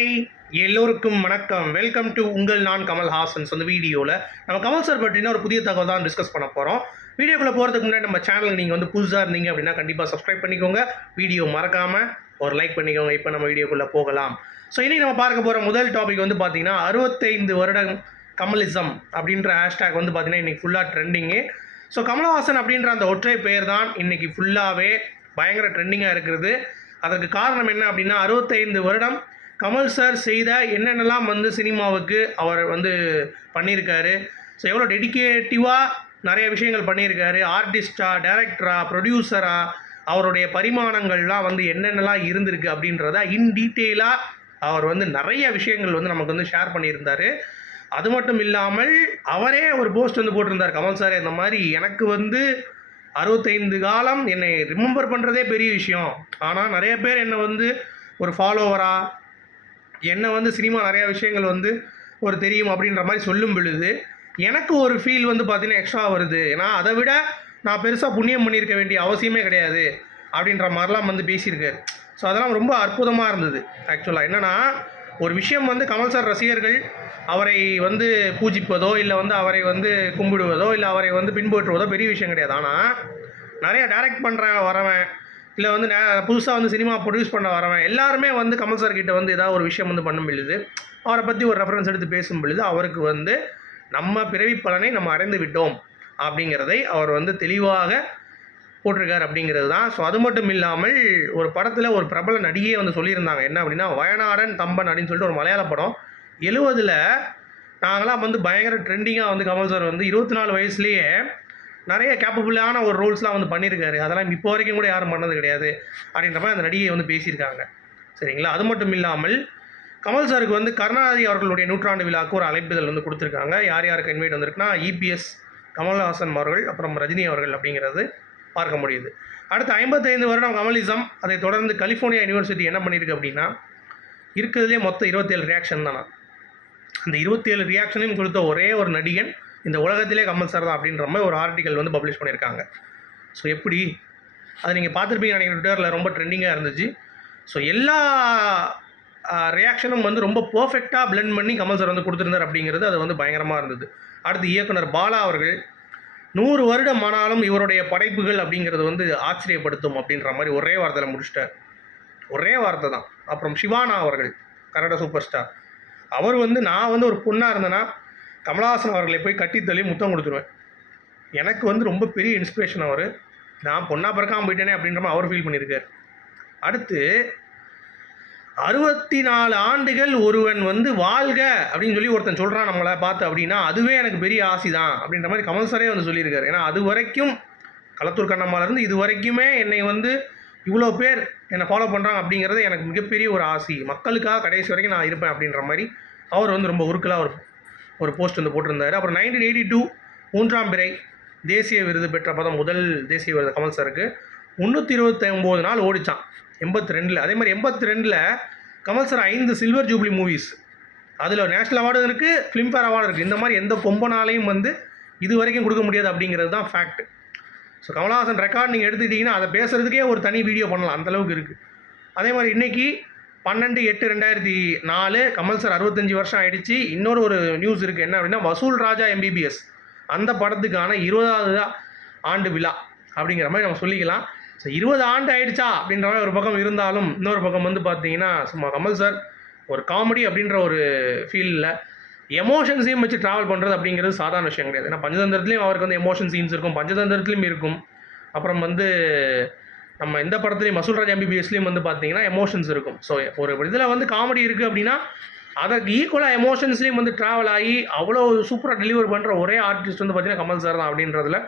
Hi, எல்லோருக்கும் வணக்கம். Welcome to உங்கள் நான் கமல் ஹாசன்ஸ். அந்த வீடியோவில் நம்ம கமல் சார் பற்றின ஒரு புதிய தகவல் தான் டிஸ்கஸ் பண்ண போகிறோம். வீடியோக்குள்ளே போகிறதுக்கு முன்னாடி நம்ம சேனலுக்கு நீங்கள் வந்து புதுசாக இருந்தீங்க அப்படின்னா கண்டிப்பாக சப்ஸ்கிரைப் பண்ணிக்கோங்க. வீடியோ மறக்காமல் ஒரு லைக் பண்ணிக்கோங்க. இப்போ நம்ம வீடியோக்குள்ளே போகலாம். ஸோ இன்றைக்கி நம்ம பார்க்க போகிற முதல் டாபிக் வந்து பார்த்திங்கன்னா 65 வருடம் கமலிசம் அப்படின்ற ஹேஷ்டேக் வந்து பார்த்திங்கன்னா இன்றைக்கி ஃபுல்லாக ட்ரெண்டிங்கு. ஸோ கமல்ஹாசன் அப்படின்ற அந்த ஒற்றை பெயர் தான் இன்றைக்கி ஃபுல்லாகவே பயங்கர ட்ரெண்டிங்காக இருக்கிறது. அதற்கு காரணம் என்ன அப்படின்னா 65 வருடம் கமல் சார் செய்த என்னென்னலாம் வந்து சினிமாவுக்கு அவர் வந்து பண்ணியிருக்காரு. ஸோ எவ்வளோ டெடிக்கேட்டிவாக நிறைய விஷயங்கள் பண்ணியிருக்காரு. ஆர்டிஸ்டாக, டைரக்டராக, ப்ரொடியூசராக அவருடைய பரிமாணங்கள்லாம் வந்து என்னென்னலாம் இருந்திருக்கு அப்படின்றத இன் டீட்டெயிலாக அவர் வந்து நிறைய விஷயங்கள் வந்து நமக்கு வந்து ஷேர் பண்ணியிருந்தார். அது மட்டும் இல்லாமல் அவரே ஒரு போஸ்ட் வந்து போட்டிருந்தார். கமல் சார் இந்த மாதிரி எனக்கு வந்து 65 காலம் என்னை ரிமெம்பர் பண்ணுறதே பெரிய விஷயம். ஆனால் நிறைய பேர் என்னை வந்து ஒரு ஃபாலோவராக என்னை வந்து சினிமா நிறையா விஷயங்கள் வந்து ஒரு தெரியும் அப்படின்ற மாதிரி சொல்லும் பொழுது எனக்கு ஒரு ஃபீல் வந்து பார்த்திங்கன்னா எக்ஸ்ட்ரா வருது. ஏன்னா அதை விட நான் பெருசாக புண்ணியம் பண்ணியிருக்க வேண்டிய அவசியமே கிடையாது அப்படின்ற மாதிரிலாம் வந்து பேசியிருக்காரு. ஸோ அதெல்லாம் ரொம்ப அற்புதமாக இருந்தது. ஆக்சுவலாக என்னென்னா ஒரு விஷயம் வந்து கமல் சார் ரசிகர்கள் அவரை வந்து பூஜிப்பதோ இல்லை வந்து அவரை வந்து கும்பிடுவதோ இல்லை அவரை வந்து பின்பற்றுவதோ பெரிய விஷயம் கிடையாது. ஆனால் நிறையா டைரக்ட் பண்ணுற வரவன் இல்லை வந்து புதுசாக வந்து சினிமா ப்ரொடியூஸ் பண்ண வரவன் எல்லாருமே வந்து கமல் சார் கிட்ட வந்து ஏதாவது ஒரு விஷயம் வந்து பண்ணும் பொழுது அவரை பற்றி ஒரு ரெஃபரன்ஸ் எடுத்து பேசும் பொழுது அவருக்கு வந்து நம்ம பிறவி பலனை நம்ம அடைந்து விட்டோம் அப்படிங்கிறதை அவர் வந்து தெளிவாக போட்டிருக்கார் அப்படிங்கிறது தான். ஸோ அது மட்டும் இல்லாமல் ஒரு படத்தில் ஒரு பிரபல நடிகையே வந்து சொல்லியிருந்தாங்க. என்ன அப்படின்னா வயநாடன் தம்பன் அப்படின்னு சொல்லிட்டு ஒரு மலையாள படம் 70 நாங்களாம் வந்து பயங்கர ட்ரெண்டிங்காக வந்து கமல் சார் வந்து 24 வயசுலேயே நிறைய கேப்பபிளான ஒரு ரோல்ஸ்லாம் வந்து பண்ணியிருக்காரு. அதெல்லாம் இப்போ வரைக்கும் கூட யாரும் பண்ணது கிடையாது அப்படின்ற மாதிரி அந்த நடிகை வந்து பேசியிருக்காங்க. சரிங்களா? அது மட்டும் இல்லாமல் கமல் சாருக்கு வந்து கருணாநிதி அவர்களுடைய 100ஆண்டு விழாவுக்கு ஒரு அழைப்புதல் வந்து கொடுத்துருக்காங்க. யார் யாருக்கு இன்வைட் வந்திருக்குன்னா இபிஎஸ், கமல்ஹாசன் அவர்கள், அப்புறம் ரஜினி அவர்கள் அப்படிங்கிறது பார்க்க முடியுது. அடுத்து 55 வருடம் கமலிசம். அதை தொடர்ந்து கலிஃபோர்னியா யூனிவர்சிட்டி என்ன பண்ணியிருக்கு அப்படின்னா இருக்கிறதுலே மொத்தம் 27 ரியாக்ஷன் தானே. அந்த 27 ரியாக்ஷனையும் கொடுத்த ஒரே ஒரு நடிகன் இந்த உலகத்திலே கமல் சார் தான் அப்படின்ற மாதிரி ஒரு ஆர்டிக்கல் வந்து பப்ளிஷ் பண்ணியிருக்காங்க. ஸோ எப்படி அதை நீங்கள் பார்த்துருப்பீங்க நினைக்கிறேன். ட்விட்டரில் ரொம்ப ட்ரெண்டிங்காக இருந்துச்சு. ஸோ எல்லா ரியாக்ஷனும் வந்து ரொம்ப பர்ஃபெக்டாக பிளெண்ட் பண்ணி கமல் சார் வந்து கொடுத்துருந்தார் அப்படிங்கிறது அது வந்து பயங்கரமாக இருந்தது. அடுத்து இயக்குனர் பாலா அவர்கள் 100 வருடம் ஆனாலும் இவருடைய படைப்புகள் அப்படிங்கிறது வந்து ஆச்சரியப்படுத்தும் அப்படின்ற மாதிரி ஒரே வார்த்தையில் முடிச்சிட்டார். ஒரே வார்த்தை தான். அப்புறம் சிவானா அவர்கள் கன்னட சூப்பர் ஸ்டார், அவர் வந்து நான் வந்து ஒரு பொண்ணாக இருந்தேன்னா கமல்ஹாசன் அவர்களை போய் கட்டித்தள்ளி முத்தம் கொடுத்துருவேன். எனக்கு வந்து ரொம்ப பெரிய இன்ஸ்பிரேஷன் அவர். நான் பொண்ணாக பிறக்காமல் போயிட்டேனே அப்படின்ற மாதிரி அவர் ஃபீல் பண்ணியிருக்கார். அடுத்து 64 ஆண்டுகள் ஒருவன் வந்து வாழ்க அப்படின்னு சொல்லி ஒருத்தன் சொல்கிறான் நம்மளை பார்த்து அப்படின்னா அதுவே எனக்கு பெரிய ஆசை தான் அப்படின்ற மாதிரி கமல் சாரே வந்து சொல்லியிருக்காரு. ஏன்னா அது வரைக்கும் களத்தூர் கண்ணம்மாலேருந்து இது வரைக்குமே என்னை வந்து இவ்வளோ பேர் என்னை ஃபாலோ பண்ணுறாங்க அப்படிங்கிறது எனக்கு மிகப்பெரிய ஒரு ஆசை. மக்களுக்காக கடைசி வரைக்கும் நான் இருப்பேன் அப்படின்ற மாதிரி அவர் வந்து ரொம்ப உருக்கலாக ஒரு போஸ்ட் வந்து போட்டிருந்தார். அப்புறம் 1982 3ஆம் பிறை தேசிய விருது பெற்ற படம் முதல் தேசிய விருது கமல் சாருக்கு 329 நாள் ஓடிச்சான் 82. அதே மாதிரி 82 Kamal sir 5 silver jubilee movies, அதில் நேஷ்னல் அவார்டும் இருக்குது, ஃபிலிம்ஃபேர் அவார்டு இருக்குது. இந்த மாதிரி எந்த கொம்பனாலையும் வந்து இது வரைக்கும் கொடுக்க முடியாது அப்படிங்கிறது தான் ஃபேக்ட். ஸோ கமல்ஹாசன் ரெக்கார்ட் நீங்கள் எடுத்துக்கிட்டிங்கன்னா அதை பேசுகிறதுக்கே ஒரு தனி வீடியோ பண்ணலாம், அந்தளவுக்கு இருக்குது. அதே மாதிரி இன்றைக்கி 12/8/2004 கமல் சார் 65 வருஷம் ஆகிடுச்சு. இன்னொரு ஒரு நியூஸ் இருக்குது. என்ன அப்படின்னா வசூல் ராஜா எம்பிபிஎஸ் அந்த படத்துக்கான 20வது ஆண்டு விழா அப்படிங்கிற மாதிரி நம்ம சொல்லிக்கலாம். ஸோ 20 ஆண்டு ஆகிடுச்சா அப்படின்ற மாதிரி ஒரு பக்கம் இருந்தாலும் இன்னொரு பக்கம் வந்து பார்த்தீங்கன்னா சும்மா கமல் சார் ஒரு காமெடி அப்படின்ற ஒரு ஃபீலில் எமோஷன்ஸையும் வச்சு ட்ராவல் பண்ணுறது அப்படிங்கிறது சாதாரண விஷயம் கிடையாது. ஏன்னா பஞ்சதந்திரத்துலேயும் அவருக்கு வந்து எமோஷன் சீன்ஸ் இருக்கும், பஞ்சதந்திரத்துலேயும் இருக்கும். அப்புறம் வந்து நம்ம எந்த படத்துலையும் வசூல் ராஜா எம்பிபிஎஸ்லேயும் வந்து பார்த்தீங்கன்னா எமோஷன்ஸ் இருக்கும். ஸோ ஒரு இதில் வந்து காமெடி இருக்குது அப்படின்னா அதற்கு ஈக்குவலாக எமோஷன்ஸ்லேயும் வந்து ட்ராவல் ஆகி அவ்வளோ சூப்பராக டெலிவர் பண்ணுற ஒரே ஆர்டிஸ்ட் வந்து பார்த்தீங்கன்னா கமல் சார் தான் அப்படின்றதுல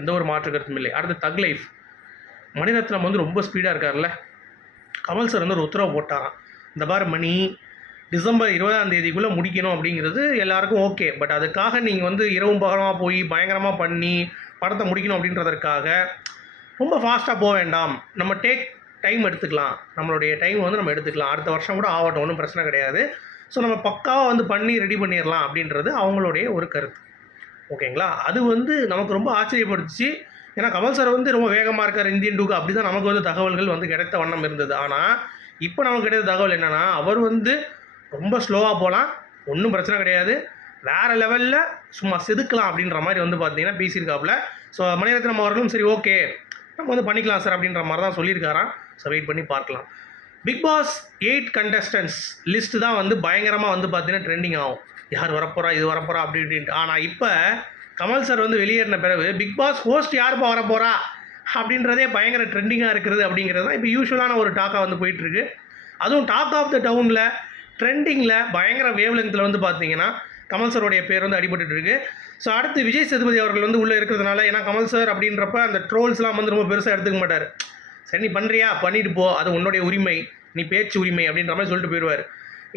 எந்த ஒரு மாற்று கருத்தும் இல்லை. அடுத்து தக் லைஃப். மணிரத்னம் வந்து ரொம்ப ஸ்பீடாக இருக்கார்ல, கமல் சார் வந்து ஒரு உத்தரவு போட்டாராம். இந்த மாதிரி மணி டிசம்பர் 20ஆம் தேதிக்குள்ளே முடிக்கணும் அப்படிங்கிறது எல்லாருக்கும் ஓகே. பட் அதுக்காக நீங்கள் வந்து இரவும் பகலமாக போய் பயங்கரமாக பண்ணி படத்தை முடிக்கணும் அப்படின்றதற்காக ரொம்ப ஃபாஸ்ட்டாக போக வேண்டாம், நம்ம டைம் எடுத்துக்கலாம், நம்மளுடைய டைம் வந்து நம்ம எடுத்துக்கலாம், அடுத்த வருஷம் கூட ஆகட்டும், ஒன்றும் பிரச்சனை கிடையாது. ஸோ நம்ம பக்காவாக வந்து பண்ணி ரெடி பண்ணிடலாம் அப்படின்றது அவங்களுடைய ஒரு கருத்து. ஓகேங்களா? அது வந்து நமக்கு ரொம்ப ஆச்சரியப்படுத்துச்சு. ஏன்னா கமல் சார் வந்து ரொம்ப வேகமாக இருக்கார் இந்தியன் 2க்கு அப்படி தான் நமக்கு வந்து தகவல்கள் வந்து கிடைத்த வண்ணம் இருந்தது. ஆனால் இப்போ நமக்கு கிடைத்த தகவல் என்னென்னா அவர் வந்து ரொம்ப ஸ்லோவாக போகலாம், ஒன்றும் பிரச்சனை கிடையாது. வேறு லெவலில் சும்மா செதுக்கலாம் அப்படின்ற மாதிரி வந்து பார்த்தீங்கன்னா பேசியிருக்காப்புல. ஸோ மணிரத்னம் அவர்களும் சரி ஓகே நம்ம வந்து பண்ணிக்கலாம் சார் அப்படின்ற மாதிரி தான் சொல்லியிருக்காராம். ஸோ வெயிட் பண்ணி பார்க்கலாம். பிக் பாஸ் 8 கண்டஸ்டன்ஸ் லிஸ்ட்டு தான் வந்து பயங்கரமாக வந்து பார்த்தீங்கன்னா ட்ரெண்டிங் ஆகும். யார் வரப்போகிறா இது வரப்போகிறா அப்படி இப்படின்ட்டு. ஆனால் இப்போ கமல் சார் வந்து வெளியேறின பிறகு பிக் பாஸ் ஹோஸ்ட் யாருப்பா வரப்போகிறா அப்படின்றதே பயங்கர ட்ரெண்டிங்காக இருக்கிறது அப்படிங்கிறது தான் இப்போ யூஸ்வலான ஒரு டாக்காக வந்து போயிட்டுருக்கு. அதுவும் டாக் ஆஃப் த டவுனில் ட்ரெண்டிங்கில் பயங்கர வேவ் லென்த்தில் வந்து பார்த்தீங்கன்னா கமல் சாரோடைய பேர் வந்து அடிபட்டு இருக்கு. ஸோ அடுத்து விஜய் சேதுபதி அவர்கள் வந்து உள்ளே இருக்கிறதுனால, ஏன்னா கமல் சார் அப்படின்றப்ப அந்த ட்ரோல்ஸ்லாம் வந்து ரொம்ப பெருசாக எடுத்துக்க மாட்டார். சரி நீ பண்ணுறியா பண்ணிட்டு போ, அது உன்னுடைய உரிமை, நீ பேச்சு உரிமை அப்படின்ற மாதிரி சொல்லிட்டு போயிடுவார்.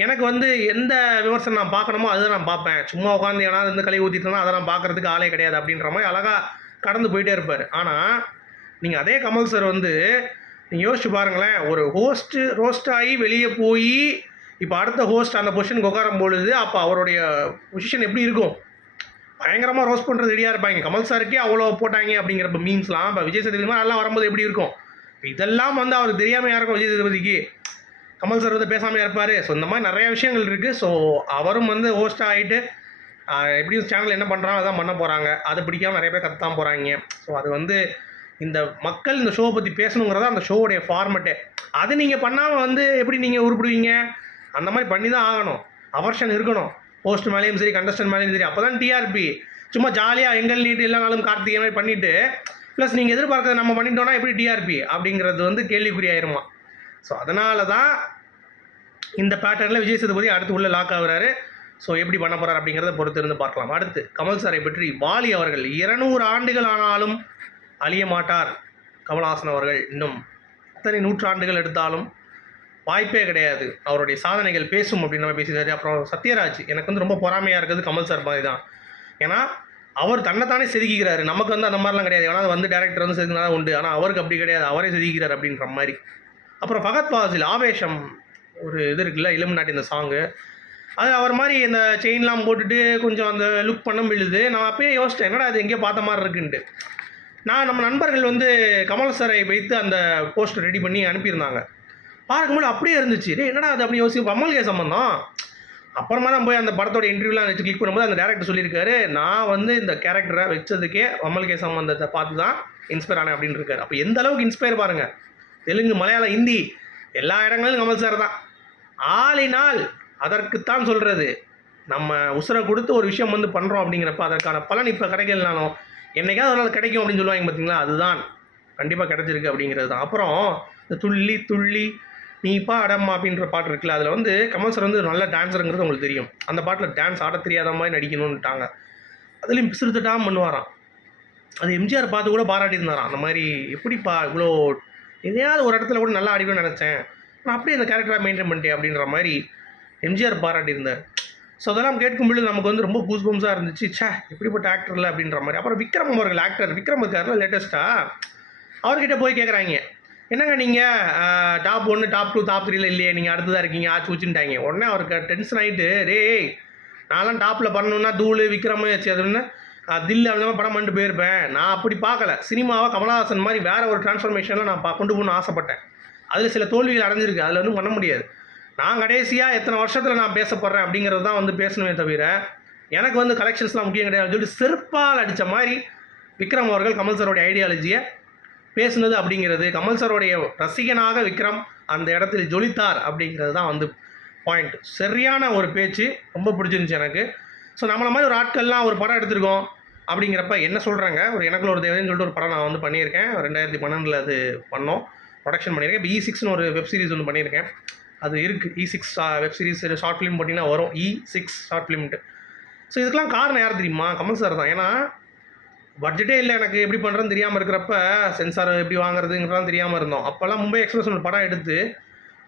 எனக்கு வந்து எந்த விமர்சனம் நான் பார்க்கணுமோ அதை நான் பார்ப்பேன். சும்மா உட்காந்து ஏன்னா வந்து கலை ஊற்றிட்டோன்னா அதை நான் பார்க்குறதுக்கு ஆளே கிடையாது அப்படின்ற மாதிரி அழகாக கடந்து போயிட்டே இருப்பார். ஆனால் நீங்கள் அதே கமல் சார் வந்து நீங்கள் யோசிச்சு பாருங்களேன், ஒரு ரோஸ்ட் ஆகி வெளியே போய் இப்போ அடுத்த ஹோஸ்ட் அந்த பொசிஷனுக்கு உட்காரும் பொழுது அப்போ அவருடைய பொசிஷன் எப்படி இருக்கும்? பயங்கரமாக ரோஸ்ட் பண்ணுறது ரெடியாக இருப்பாங்க. கமல் சாருக்கே அவ்வளோ போட்டாங்க அப்படிங்கிறப்ப மீம்ஸ்லாம் இப்போ விஜய் சேதுபதி எல்லாம் வரும்போது எப்படி இருக்கும்? இதெல்லாம் வந்து அவருக்கு தெரியாமல் யாருக்கும் விஜய் சேதுபதிக்கு கமல் சார் வந்து பேசாமல் இருப்பார். ஸோ இந்த மாதிரி நிறையா விஷயங்கள் இருக்குது. ஸோ அவரும் வந்து ஹோஸ்ட்டாக ஆகிட்டு எப்படியும் சேனல் என்ன பண்ணுறாங்க அதான் பண்ண போகிறாங்க. அதை பிடிக்காமல் நிறைய பேர் கற்றுத்தான் போகிறாங்க. ஸோ அது வந்து இந்த மக்கள் இந்த ஷோவை பற்றி பேசணுங்கிறதா அந்த ஷோவுடைய ஃபார்மெட்டே. அது நீங்கள் பண்ணாமல் வந்து எப்படி நீங்கள் உருப்பிடுவீங்க? அந்த மாதிரி பண்ணி தான் ஆகணும். அவர்ஷன் இருக்கணும், போஸ்ட் மேலேயும் சரி கண்டஸ்டன்ட் மேலேயும் சரி. அப்போ தான் டிஆர்பி. சும்மா ஜாலியாக எங்கள் நீட்டு எல்லா நாளும் கார்த்திகை மாதிரி பண்ணிவிட்டு ப்ளஸ் நீங்கள் எதிர்பார்க்கறது நம்ம பண்ணிட்டோன்னா எப்படி டிஆர்பி அப்படிங்கிறது வந்து கேள்விக்குறி ஆயிருமா. ஸோ அதனால தான் இந்த பேட்டர்னில் விஜய் சேதுபதி அடுத்து உள்ள லாக் ஆகுறாரு. ஸோ எப்படி பண்ண போகிறார் அப்படிங்கிறத பொறுத்து இருந்து பார்க்கலாம். அடுத்து கமல் சாரை பற்றி வாலி அவர்கள் 200 ஆண்டுகள் ஆனாலும் அழிய மாட்டார் கமல்ஹாசன் அவர்கள். இன்னும் எத்தனை நூற்றாண்டுகள் எடுத்தாலும் வாய்ப்பே கிடையாது, அவருடைய சாதனைகள் பேசும் அப்படின்னு நம்ம பேசிட்டாரு. அப்புறம் சத்யராஜ் எனக்கு வந்து ரொம்ப பொறாமையாக இருக்குது கமல் சார் மாதிரி தான். ஏன்னா அவர் தன்னைத்தானே செதுக்கிக்கிறாரு. நமக்கு வந்து அந்த மாதிரிலாம் கிடையாது. ஏன்னா வந்து டேரக்டர் வந்து செதுக்கினா உண்டு, ஆனால் அவருக்கு அப்படி கிடையாது, அவரே செதுக்கிறார் அப்படின்ற மாதிரி. அப்புறம் ஃபகத் ஃபாசில் ஆவேஷம் ஒரு இது இருக்குல்ல, இளம் நாட்டு இந்த சாங்கு, அது அவர் மாதிரி இந்த செயின்லாம் போட்டுட்டு கொஞ்சம் அந்த லுக் பண்ண விழுது. நான் அப்பயே யோசித்தேன் என்னடா அது எங்கேயோ பார்த்த மாதிரி இருக்குன்ட்டு. நம்ம நண்பர்கள் வந்து கமல் சாரை வைத்து அந்த போஸ்டர் ரெடி பண்ணி அனுப்பியிருந்தாங்க. பார்க்கும்போது அப்படியே இருந்துச்சு. என்னடா அது அப்படி யோசிச்சு கமல்கே சம்பந்தம். அப்புறமா தான் போய் அந்த படத்தோட இன்டர்வியூலாம் வச்சு கிளிக் பண்ணும்போது அந்த டேரக்டர் சொல்லியிருக்காரு, நான் வந்து இந்த கேரக்டரை வச்சதுக்கே கமல்கே சம்பந்தத்தை பார்த்து தான் இன்ஸ்பயர் ஆனேன் அப்படின்னு இருக்காரு. அப்போ எந்த அளவுக்கு இன்ஸ்பயர் பாருங்கள். தெலுங்கு, மலையாளம், ஹிந்தி எல்லா இடங்களிலும் கமல் சார் தான். ஆளினால் அதற்குத்தான் சொல்கிறது. நம்ம உசுரை கொடுத்து ஒரு விஷயம் வந்து பண்ணுறோம் அப்படிங்கிறப்ப அதற்கான பலன் இப்போ கிடைக்கலனாலும் என்றைக்காவது ஒரு நாள் கிடைக்கும் அப்படின்னு சொல்லுவாங்க பார்த்தீங்களா, அதுதான் கண்டிப்பாக கிடைச்சிருக்கு அப்படிங்கிறது தான். அப்புறம் இந்த துள்ளி துள்ளி நீ பாடம்மா அப்படின்ற பாட்டு இருக்குல்ல, அதில் வந்து கமல் சார் வந்து நல்ல டான்ஸருங்கிறது உங்களுக்கு தெரியும். அந்த பாட்டில் டான்ஸ் ஆட தெரியாத மாதிரி நடிக்கணும்ட்டாங்க. அதுலேயும் பிசுறுத்துட்டாமல் பண்ணுவாராம். அது எம்ஜிஆர் பார்த்து கூட பாராட்டியிருந்தாராம். அந்த மாதிரி எப்படிப்பா இவ்வளோ எதையாவது ஒரு இடத்துல கூட நல்லா ஆடிக்கணும்னு நினச்சேன், நான் அப்படியே அந்த கேரக்டராக மெயின்டைன் பண்ணிட்டேன் அப்படின்ற மாதிரி எம்ஜிஆர் பாராட்டியிருந்தார். ஸோ அதெல்லாம் கேட்கும்பொழுது நமக்கு வந்து ரொம்ப கூஸ்பம்ஸாக இருந்துச்சு. எப்படிப்பட்ட ஆக்டர் இல்லை அப்படின்ற மாதிரி. அப்புறம் விக்ரம் அவர்கள் ஆக்டர் விக்ரம் இருக்காருல லேட்டஸ்ட்டாக, அவர்கிட்ட போய் கேட்குறாங்க, என்னங்க நீங்கள் டாப் 1 டாப் 2 டாப் 3 இல்லையே, நீங்கள் அடுத்ததாக இருக்கீங்க ஆச்சு ஊச்சுட்டாங்க. உடனே அவருக்கு டென்ஷன் ஆகிட்டு, டேய் நான்லாம் டாப்பில் பண்ணணுன்னா தூள் விக்ரம் அதுன்னு தில்லு அந்த மாதிரி படம் பண்ணிட்டு போயிருப்பேன். நான் அப்படி பார்க்கல. சினிமாவை கமல்ஹாசன் மாதிரி வேறு ஒரு டிரான்ஸ்ஃபர்மேஷனில் நான் கொண்டு போகணும்னு ஆசைப்பட்டேன். அதில் சில தோல்விகள் அடைஞ்சிருக்கு, அதில் வந்து பண்ண முடியாது. நான் கடைசியாக எத்தனை வருஷத்தில் நான் பேசப்படுறேன் அப்படிங்கிறது தான் வந்து பேசணுமே தவிர எனக்கு வந்து கலெக்ஷன்ஸ்லாம் முக்கியம் கிடையாது சொல்லிட்டு செருப்பால் அடித்த மாதிரி விக்ரம் அவர்கள் கமல் சாரோடைய ஐடியாலஜியை பேசுனது அப்படிங்கிறது, கமல் சாரோடைய ரசிகனாக விக்ரம் அந்த இடத்தில் ஜொலித்தார் அப்படிங்கிறது தான் வந்து பாயிண்ட். சரியான ஒரு பேச்சு, ரொம்ப பிடிச்சிருந்துச்சு எனக்கு. ஸோ நம்மளை மாதிரி ஒரு ஆட்கள்லாம் ஒரு படம் எடுத்திருக்கோம் அப்படிங்கிறப்ப என்ன சொல்கிறாங்க, ஒரு எனக்குள்ள ஒரு தேவைன்னு சொல்லிட்டு ஒரு படம் நான் வந்து பண்ணியிருக்கேன். 2012 அது பண்ணோம், ப்ரொடக்ஷன் பண்ணியிருக்கேன். இப்போ E6ன்னு ஒரு வெப் சீரிஸ் வந்து பண்ணியிருக்கேன். அது இருக்குது, E6 web series short film போட்டிங்கன்னா வரும், E6 ஷார்ட் ஃபிலிம்ட்டு. ஸோ இதுக்கெலாம் காரணம் யார் தெரியுமா? கமல் சார் தான். ஏன்னா பட்ஜெட்டே இல்லை, எனக்கு எப்படி பண்ணுறதுன்னு தெரியாமல் இருக்கிறப்ப சென்சார் எப்படி வாங்குறதுங்கிறலாம் தெரியாமல் இருந்தோம். அப்போல்லாம் மும்பை எக்ஸ்பிரஸ் ஒரு படம் எடுத்து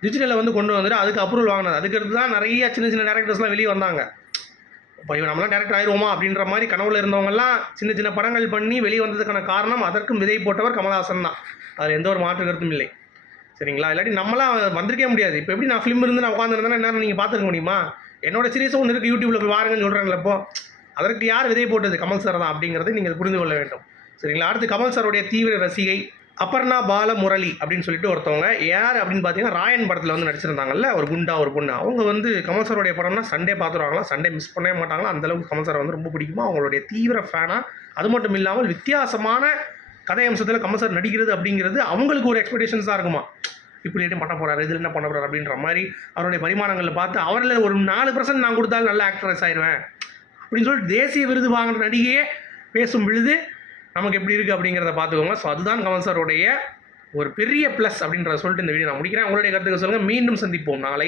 டிஜிட்டலில் வந்து கொண்டு வந்துட்டு அதுக்கு அப்ரூவல் வாங்கினது. அதுக்கடுத்து தான் நிறைய சின்ன சின்ன டேரக்டர்ஸ்லாம் வெளியே வந்தாங்க. இப்போ நம்மளாம் டேரக்டர் ஆயிடுவோமா அப்படின்ற மாதிரி கனவுல இருந்தவங்கலாம் சின்ன சின்ன படங்கள் பண்ணி வெளியே வந்ததுக்கான காரணம் அதற்கும் விதை போட்டவர் கமல்ஹாசன் தான். அதில் எந்த ஒரு மாற்று கருத்தும் இல்லை. சரிங்களா? இல்லாட்டி நம்மளாம் வந்திருக்கே முடியாது. இப்போ எப்படி நான் ஃபிலிம் இருந்து நான் உட்காந்துருந்தேன்னா என்ன நீங்கள் பார்த்துருக்க முடியுமா? என்னோட சீரியஸும் ஒன்று இருக்குது, யூடியூப்பில் போய் வாருங்கன்னு சொல்கிறாங்களே. இப்போ அதற்கு யார் விதை போட்டது? கமல் சார் தான் அப்படிங்கிறத நீங்கள் புரிந்து கொள்ள வேண்டும். சரிங்களா? அடுத்து கமல் சாருடைய தீவிர ரசிகை அபர்ணா பால முரளி அப்படின்னு சொல்லிட்டு ஒருத்தவங்க யார் அப்படின்னு பார்த்தீங்கன்னா ராயன் படத்தில் வந்து நடிச்சிருந்தாங்கல்ல ஒரு குண்டா ஒரு பொண்ணு. அவங்க வந்து கமல் சாரோடைய படம்னா சண்டே பார்த்துருவாங்களா, சண்டே மிஸ் பண்ணவே மாட்டாங்களா, அந்தளவுக்கு கமல் சார் வந்து ரொம்ப பிடிக்குமா, அவங்களுடைய தீவிர ஃபேனாக. அது மட்டும் இல்லாமல் வித்தியாசமான கதை அம்சத்தில் கமல் சார் நடிக்கிறது அப்படிங்கிறது அவங்களுக்கு ஒரு எக்ஸ்பெக்டேஷன்ஸ் தான் இருக்குமா. இப்படி என்ன பண்ண போகிறாரு, இதில் என்ன பண்ண போகிறார் அப்படின்ற மாதிரி அவருடைய பரிமாணங்களில் பார்த்து அவரில் ஒரு 4% நான் கொடுத்தாலும் நல்ல ஆக்ட்ரஸ் ஆயிடுவேன் அப்படின்னு சொல்லிட்டு தேசிய விருது வாங்கின நடிகையே பேசும் பொழுது நமக்கு எப்படி இருக்குது அப்படிங்கிறத பார்த்துக்கோங்க. ஸோ அதுதான் கமல் சாரோடைய ஒரு பெரிய ப்ளஸ் அப்படின்றத சொல்லிட்டு இந்த வீடியோ நான் முடிக்கிறேன். உங்களுடைய கருத்துக்கள் சொல்லுங்கள். மீண்டும் சந்திப்போம் நாளை.